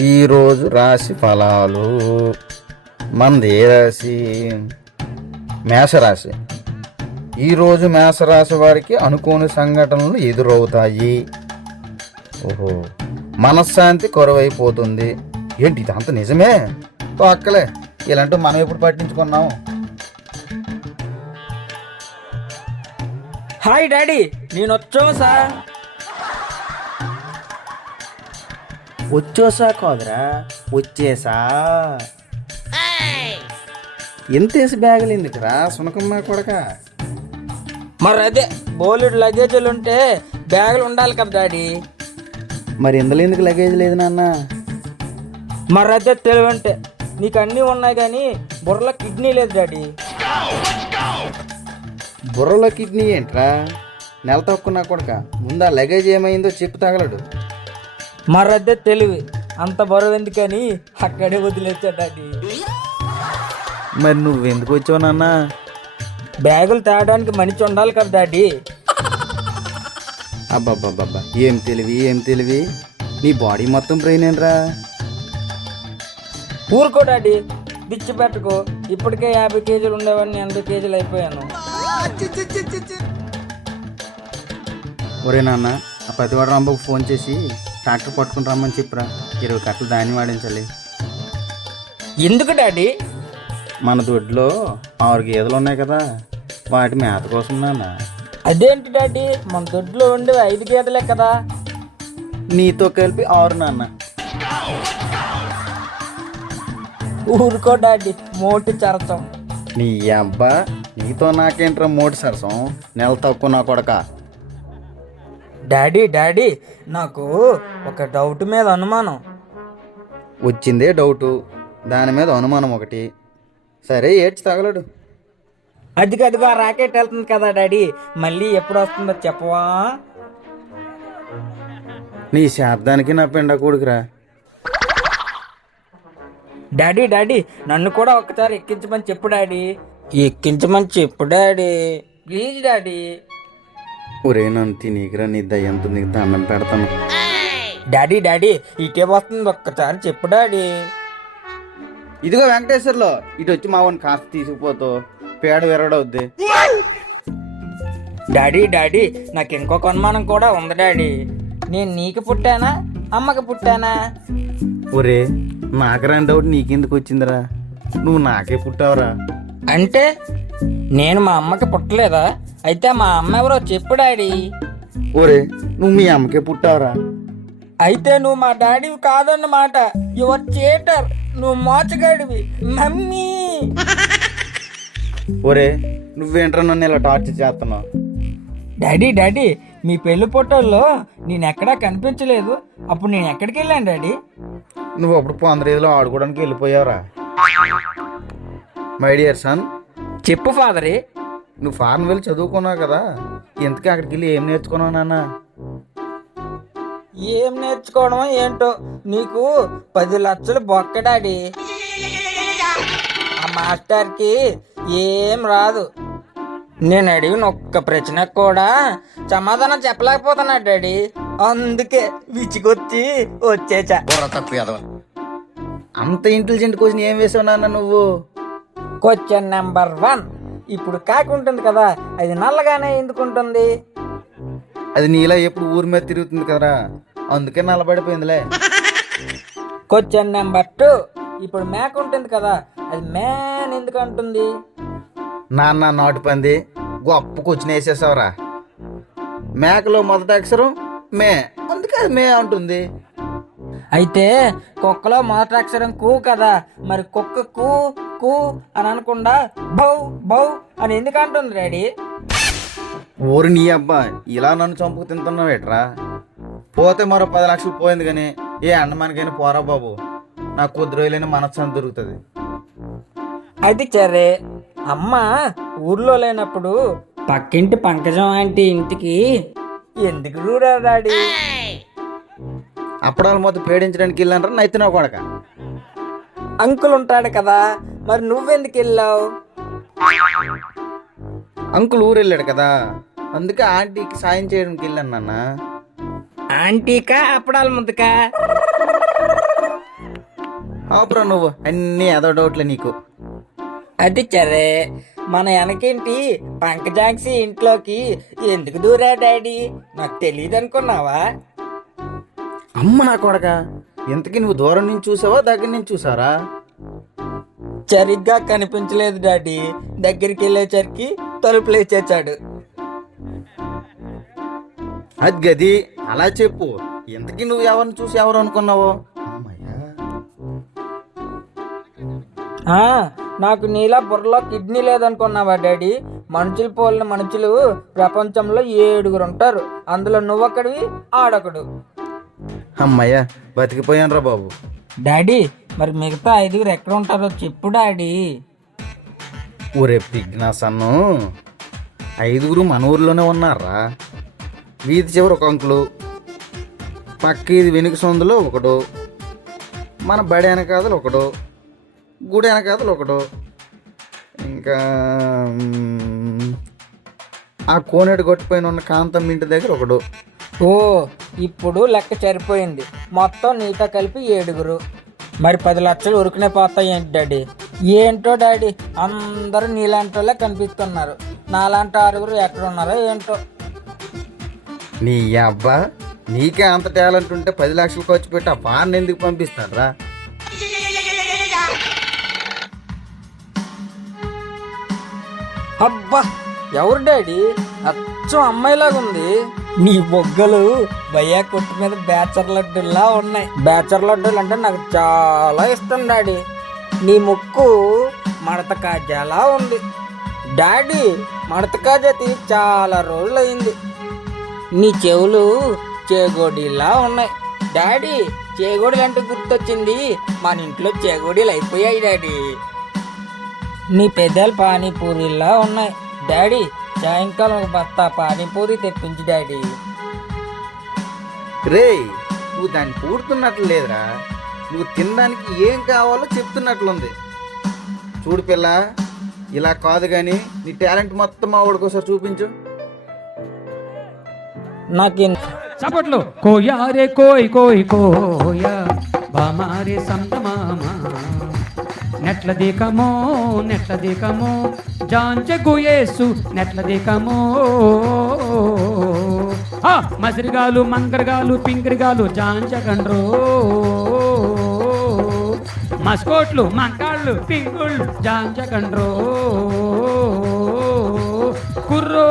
ఈరోజు రాశి ఫలాలు మనది ఏ రాశి? మేషరాశి. ఈరోజు మేషరాశి వారికి అనుకోని సంఘటనలు ఎదురవుతాయి. ఓహో మనశ్శాంతి కొరవైపోతుంది. ఏంటి ఇదంతా నిజమే? అక్కలే ఇలాంటి మనం ఎప్పుడు పట్టించుకున్నాం? హాయ్ డాడీ నేను వచ్చావు సార్. వచ్చేసా కాదురా వచ్చేసా. ఎంత వేసి బ్యాగులు ఎందుకురా సునకమ్మ కొడక? మరి అదే బోలెడు లగేజీలు ఉంటే బ్యాగులు ఉండాలి కదా డాడీ. మరి ఇందులో ఎందుకు లగేజ్ లేదు నాన్న? మరి అదే తెలివి అంటే నీకు అన్నీ ఉన్నాయి కానీ బుర్రలో కిడ్నీ లేదు డాడీ. బుర్రలో కిడ్నీ ఏంట్రా? నెల తక్కువ నా కొడక ముందా లగేజ్ ఏమైందో చెప్పు తగలడు. మరి అదే తెలివి. అంత బరువు ఎందుకని అక్కడే వదిలేచ్చా డాడీ మరి నువ్వు ఎందుకు వచ్చావు నాన్న? బ్యాగులు తేయడానికి మనిషి ఉండాలి కదా డాడీ. అబ్బాబ్బాబ్బా ఏం తెలివి ఏం తెలివి? నీ బాడీ మొత్తం బ్రెయిన్ ఏంట్రా ఊరుకో డాడీ. దిచ్చి పెట్టుకో. ఇప్పటికే యాభై కేజీలు ఉండేవాడిని ఎనభై కేజీలు అయిపోయాను. ఒరే నాన్న ఆ పతివాడు రాంబాబు ఫోన్ చేసి ట్రాక్టర్ పట్టుకుని రమ్మని చెప్పురా. ఇరవై కట్టలు ధాన్యం వాడించాలి. ఎందుకు డాడీ? మన దొడ్లో ఆరు గేదెలు ఉన్నాయి కదా వాటి మేత కోసం నాన్న. అదేంటి డాడీ? మన దొడ్లో ఉండే ఐదు గేదెలే కదా. నీతో కలిపి ఆరు నాన్న. ఊరుకో డాడీ మోటి చరచం. నీ అబ్బా నీతో నాకేంట్రా మోటి సరసం? నెల తక్కువ నా కొడక. డాడీ డాడీ నాకు ఒక డౌట్ మీద అనుమానం. వచ్చిందే డౌటు. దాని మీద అనుమానం ఒకటి. సరే ఏడ్చి తగలడు. అది అదిగో ఆ రాకెట్ వెళ్తుంది కదా డాడీ. మళ్ళీ ఎప్పుడు వస్తుందో చెప్పవా? నీ శాబ్దానికి నా పెండ కొడుకురా. డాడీ డాడీ నన్ను కూడా ఒక్కసారి ఎక్కించమని చెప్పు డాడీ. ఎక్కించమని చెప్పు డాడీ. Please daddy. ఒరే నన్ను తినీకిరా నీ దయ్యంతో నీకు దండం పెడతాను. డాడీ డాడీ ఇటే వస్తుంది ఒక్కసారి చెప్పు డాడీ. ఇదిగో వెంకటేశ్వర్లో ఇటు వచ్చి మా వాడిని కాస్త తీసుకుపోతావు పేడ విరగడవుద్ది. డాడీ డాడీ నాకు ఇంకొక అనుమానం కూడా ఉంది డాడీ. నేను నీకు పుట్టానా అమ్మకి పుట్టానా? ఒరే నాకు రాని డౌట్ నీకెందుకు వచ్చిందిరా? నువ్వు నాకే పుట్టావురా. అంటే నేను మా అమ్మకి పుట్టలేదా? అయితే మా అమ్మ ఎవరో చెప్పు డాడీ. ఒరే నువ్వు మీ అమ్మకే పుట్టావురా. అయితే నువ్వు మా డాడీ కాదన్నమాట. యువర్ చేటర్ నువ్వు మోచగాడివి. మమ్మీ. ఒరే నువ్వేంట్రా నన్ను ఇలా టార్చర్ చేస్తున్నావు? డాడీ డాడీ మీ పెళ్ళి ఫోటోల్లో నేను ఎక్కడా కనిపించలేదు. అప్పుడు నేను ఎక్కడికి వెళ్ళాను డాడీ? నువ్వు అప్పుడు పొందరేదిలో ఆడుకోవడానికి వెళ్ళిపోయావురా. మై డియర్ సన్ చెప్పు ఫాదరే. నువ్వు ఫారెన్ వెళ్ళి చదువుకున్నావు కదా ఇంతకీ అక్కడికి వెళ్ళి ఏం నేర్చుకున్నావు నాన్న? ఏం నేర్చుకోవడం ఏంటో నీకు పది లక్షలు బొక్క డాడీ. ఆ మాస్టర్కి ఏం రాదు. నేను అడిగిన ఒక్క ప్రశ్నకు కూడా సమాధానం చెప్పలేకపోతున్నా డాడీ. అందుకే విచిగొచ్చి వచ్చేచా. అంత ఇంటెలిజెంట్ క్వశ్చన్ ఏం వేసావు నాన్న నువ్వు? క్వశ్చన్ నెంబర్ వన్ ఇప్పుడు కాకి ఉంటుంది కదా అది నల్లగానే ఎందుకు ఉంటుంది అది నీలా ఎప్పుడు ఊరి మీద తిరుగుతుంది కదరా. అందుకే నల్లబడిపోయిందిలే. క్వశ్చన్ నెంబర్ టూ ఇప్పుడు మేక ఉంటుంది కదా అది మ్యాన్ ఎందుకు అంటుంది నాన్న నాటు పంది గొప్ప కూర్చుని వేసేసావురా. మేకలో మొదటి అక్షరం మే. అందుకే అది మే అంటుంది. అయితే కుక్కలో మొదటి అక్షరం కూ కదా మరి కుక్క కూ కూ అని అనకుండా బౌ బౌ అని ఎందుకు అంటుంది డాడీ? ఊరి నీ అబ్బా ఇలా నన్ను చంపుకు తింటున్నావేట్రా పోతే మరో పది లక్షలు పోయింది కానీ ఏ అండమానికైనా పోరా బాబు. నాకు కొద్ది రోజులైనా మనశ్శాంతి దొరుకుతుంది. అది సరే అమ్మ ఊర్లో లేనప్పుడు పక్కింటి పంకజం ఆంటీ ఇంటికి ఎందుకు రూరా డాడీ? అప్పడాలు మొత్తం పేడించడానికి వెళ్ళానరా? నైతినా కొడక అంకుల్ ఉంటాడు కదా మరి నువ్వెందుకు వెళ్ళావు? అంకుల్ ఊరు వెళ్ళాడు కదా అందుకే ఆంటీకి సాయం చేయడానికి వెళ్ళాను నాన్న. ఆంటీకా అప్పడాల ముద్దకా ఆపురా నువ్వు అన్నీ ఏదో డౌట్లే నీకు. అది సరే మన వెనకేంటి? పంకజాంక్సి ఇంట్లోకి ఎందుకు దూరా డాడీ? నాకు తెలియదు అనుకున్నావా అమ్మ నా కొడక. ఇంతకీ నువ్వు దూరం నుంచి చూసావా దగ్గర నుంచి చూసారా సరిగ్గా కనిపించలేదు డాడీ. దగ్గరికి వెళ్ళేసరికి తలుపులు వేసేసాడు అది గది. అలా చెప్పు. ఇంతకీ నువ్వు ఎవరిని చూసి ఎవరు అనుకున్నావు? ఆ, నాకు నీలా బుర్రలో కిడ్నీ లేదనుకున్నావా డాడీ? మనుషులు పోలిన మనుషులు ప్రపంచంలో ఏడుగురు ఉంటారు. అందులో నువ్వొక్కడివి ఆడొకడు. అమ్మయ్యా బతికిపోయాను రా బాబు. డాడీ మరి మిగతా ఐదుగురు ఎక్కడ ఉంటారో చెప్పు డాడీ. ఊరే పిగ్నా సన్ను ఐదుగురు మన ఊర్లోనే ఉన్నారా? వీధి చివరి ఒక అంకులు పక్క ఇది వెనుక సందులో ఒకడు మన బడి వెనకాదలు ఒకడు గుడి వెనకాదలు ఒకడు ఇంకా ఆ కోనేటి గొట్టుపైన ఉన్న కాంతం ఇంటి దగ్గర ఒకడు. ఓ ఇప్పుడు లెక్క సరిపోయింది. మొత్తం నీతో కలిపి ఏడుగురు. మరి పది లక్షలు ఉరుకునే పోతాయి ఏంటి డాడీ? ఏంటో డాడీ అందరూ నీలాంటి వాళ్ళే కనిపిస్తున్నారు. నాలాంటి ఆరుగురు ఎక్కడ ఉన్నారో ఏంటో. నీ అబ్బా నీకే అంత టాలెంట్ ఉంటే పది లక్షలు ఖర్చు పెట్టి ఆ వారిని ఎందుకు పంపిస్తాడ్రా? అబ్బా ఎవరు డాడీ? అచ్చం అమ్మాయిలాగా ఉంది నీ బొగ్గలు భయ్యా కొట్టు మీద బ్యాచర్ లడ్డులా ఉన్నాయి. బ్యాచర్ లడ్డూలు అంటే నాకు చాలా ఇష్టం డాడీ. నీ ముక్కు మడత కాజాలా ఉంది. డాడీ మడత కాజతి చాలా రోజులు అయింది నీ చెవులు చేగోడీలా ఉన్నాయి. డాడీ చేగోడీలు అంటే గుర్తొచ్చింది. మన ఇంట్లో చేగోడీలు అయిపోయాయి డాడీ. నీ పెద్దలు పానీపూరిలా ఉన్నాయి. డాడీ సాయంకాలం ఒక బత్త పానీపూరి తెప్పించు డాడీ. రేయ్ నువ్వు దాన్ని పూడుతున్నట్లు లేదురా. నువ్వు తినడానికి ఏం కావాలో చెప్తున్నట్లుంది. చూడు పిల్ల ఇలా కాదు కానీ నీ టాలెంట్ మొత్తం మా వాడికోసారి చూపించు. నాకు చప్పట్లు. కోయా రే కోయ్ కోయ్ కోయ. బామారే సంతమామ నెట్ల దీకమో నెట్ల దీకమో జాంచె గుయేసు నెట్ల దీకమో. మసిరిగాలు మంగరగాలు పింకరిగాలు జాంచకండ్రో. మస్కోట్లు మంకాళ్ళు పింగుళ్ళు జాంచకండ్రో. కుర్రో.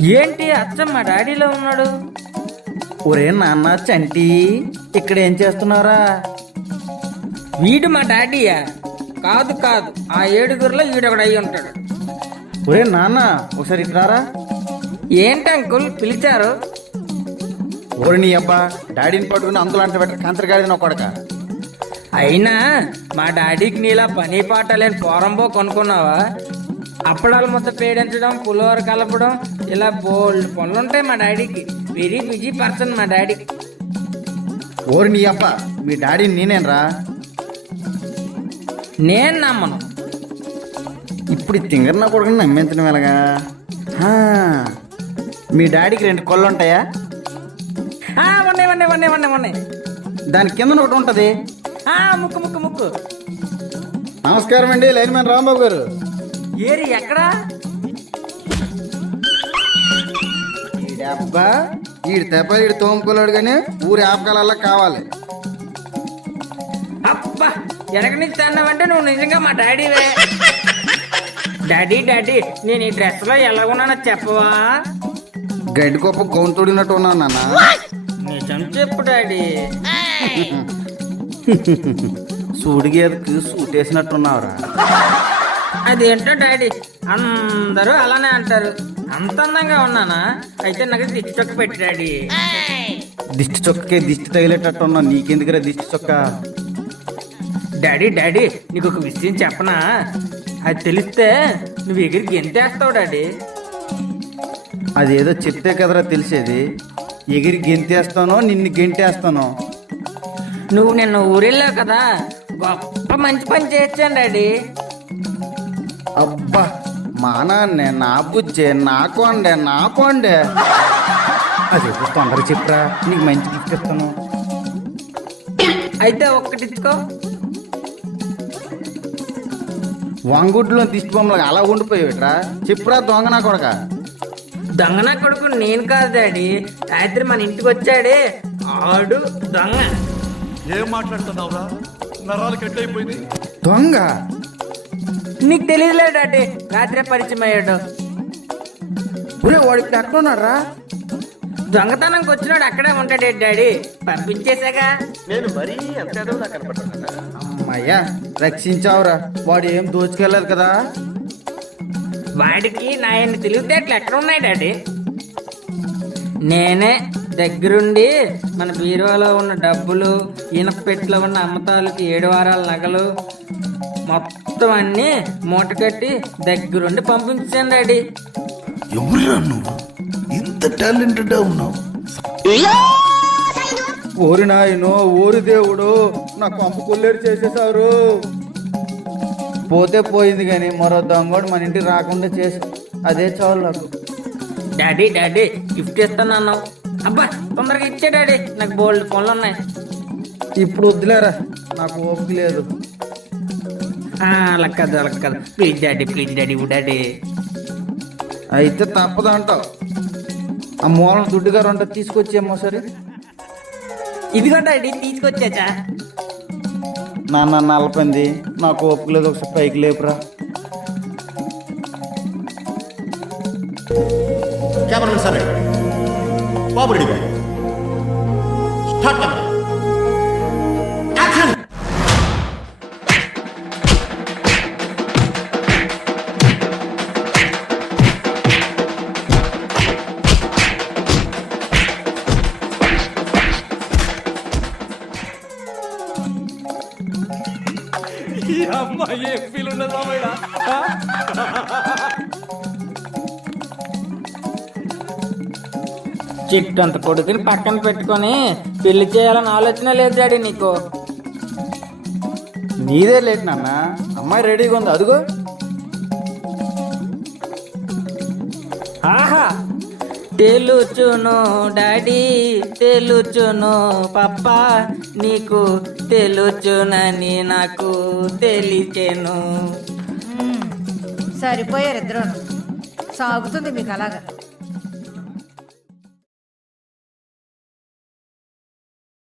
ఏంటి అచ్చం మా డాడీలో ఉన్నాడు? ఒరే నాన్న చంటి. ఇక్కడ ఏం చేస్తున్నారా వీడు మా డాడీయా? కాదు కాదు. ఆ ఏడుగురిలో అయి ఉంటాడు. ఒరే నాన్న ఒకసారి ఇట్లారా ఏంటి అంకుల్ పిలిచారు? ఓరి నీ అబ్బా డాడీని పట్టుకుని అంతులు అంట పెట్ట కంచరగాడి నా కొడక. అయినా మా డాడీకి నీలా పని పాట లేని పోరంబో కొనుక్కున్నావా? అప్పడాలు ముద్ద పేడించడం పులిహోర కలపడం ఇలా బోల్డ్ పనులు ఉంటాయి మా డాడీకి. వెరీ బిజీ పర్సన్ మా డాడీ. ఓరి నీ అబ్బా మీ డాడీని నేనేనరా? నేను నమ్మను. ఇప్పుడు తింగర్ నా కొడుకుని నమ్మించడం ఎలాగా? మీ డాడీకి రెండు కొళ్ళు ఉంటాయా? ఉన్నాయి ఉన్నాయి ఉన్నాయి ఉన్నాయి ఉన్నాయి. దాని కింద ఒకటి ఉంటుంది. ముక్కు ముక్కు ముక్కు. నమస్కారం అండి లైన్ మ్యాన్ రాంబాబు గారు. ఏరి ఎక్కడా? అబ్బా ఈడి తెప్ప ఈడు తోముకోలేడు కానీ ఊరి ఆపకాలల్లా కావాలి. అబ్బా వెనక నుంచి అన్నావంటే నువ్వు నిజంగా మా డాడీవే. డాడీ డాడీ నేను ఈ డ్రెస్లో ఎలా ఉన్నానో చెప్పవా? గడ్డి గొప్ప గౌన్ తోడినట్టు ఉన్నాను నాన్న. నిజం చెప్పు డాడీ. సూడికి ఎదుకు సూట్ వేసినట్టున్నావురా. అదేంటో డాడీ అందరూ అలానే అంటారు. అంత అందంగా ఉన్నానా? అయితే నాకు దిష్టి చొక్క పెట్టి డాడీ. దిష్టి చొక్కకే దిష్టి తగిలేటట్టు ఉన్నావు నీకెందుకురా దిష్టి చొక్క? డాడీ డాడీ నీకు ఒక విషయం చెప్పనా? అది తెలిస్తే నువ్వు ఎగిరి గెంతేస్తావు డాడీ? అదేదో చెప్తే కదరా తెలిసేది. ఎగిరి గెంతేస్తానో నిన్ను గెంటేస్తానో నువ్వు నిన్న ఊరెళ్ళావు కదా? గొప్ప మంచి పని చేయించాను డాడీ. అబ్బా! మా నాన్నే నా బుజ్జే నా కొండే నా కొండే. అది తొందరగా చెప్పురా? నీకు మంచి గిఫ్ట్ ఇస్తాను. అయితే ఒక్కటి ఇచ్చుకో వంగుడ్లో బొమ్మలు అలా ఉండిపోయేవిట్రా? చెప్పురా దొంగ నా కొడక. దొంగ నా కొడుకు నేను కాదు డాడీ. రాత్రి మన ఇంటికి వచ్చాడే. ఆడు దొంగ. ఏం మాట్లాడుతున్నావురా? నరాలు కట్ అయిపోయింది దొంగ? నీకు తెలియదులే డాడీ రాత్రి పరిచయం అయ్యాడు. ఒరే వాడు ఇప్పుడు ఎక్కడ ఉన్నారా దొంగతనంకి వచ్చినాడు అక్కడే ఉంటాడే డాడీ? పంపించేసాగా అమ్మయ్యా రక్షించావురా. వాడు ఏం దోచుకెళ్ళదు కదా? వాడికి నా ఎన్ని తెలివితేటలు ఎక్కడ ఉన్నాయి డాడీ? నేనే దగ్గరుండి మన బీరువాలో ఉన్న డబ్బులు ఇనప పెట్టిలో ఉన్న అమ్మతాలకి ఏడు వారాల నగలు మొత్తం అన్ని మూట కట్టి దగ్గరుండి పంపించాను డాడీ. ఎవరురా నువ్వు? ఇంత టాలెంటెడ్ ఉన్నావు. ఓరి నాయనో ఓరి దేవుడు నా పంపు కొల్లేరు చేసేసారు పోతే పోయింది కానీ మరో దొంగోడు మన ఇంటికి రాకుండా చేసి అదే చాలు నాకు. డాడీ డాడీ గిఫ్ట్ ఇస్తాను అన్నావు అబ్బా తొందరగా ఇచ్చే డాడీ. నాకు బోల్డ్ ఫోన్లు ఉన్నాయి. ఇప్పుడు వద్దులేరా నాకు ఓపిక లేదు. అలా కాదు అలా కాదు please daddy please daddy daddy అయితే తప్పదంటావు ఆ మూలం దుడ్డుగారు ఉంటే తీసుకొచ్చేమో సరే. ఇదిగో డాడీ తీసుకొచ్చాచా నాన్న నలపంది. నాకు ఓపిక లేదు ఒకసారి పైకి లేపురా. కెమెరామెన్ సార్ బాబు రెడీ. బాయ్ చెట్టు అంత కొడుకుని పక్కన పెట్టుకొని పెళ్ళి చేయాలని ఆలోచన లేదు డాడీ నీకు. నీదే లేట్ నాన్న. అమ్మాయి రెడీగా ఉంది అదిగో. ఆహా తెలుచును డాడీ తెలుచును పప్పా నీకు తెలుచునని నాకు తెలిచెను సరిపోయారు ఇద్దరు సాగుతుంది మీకు అలాగా.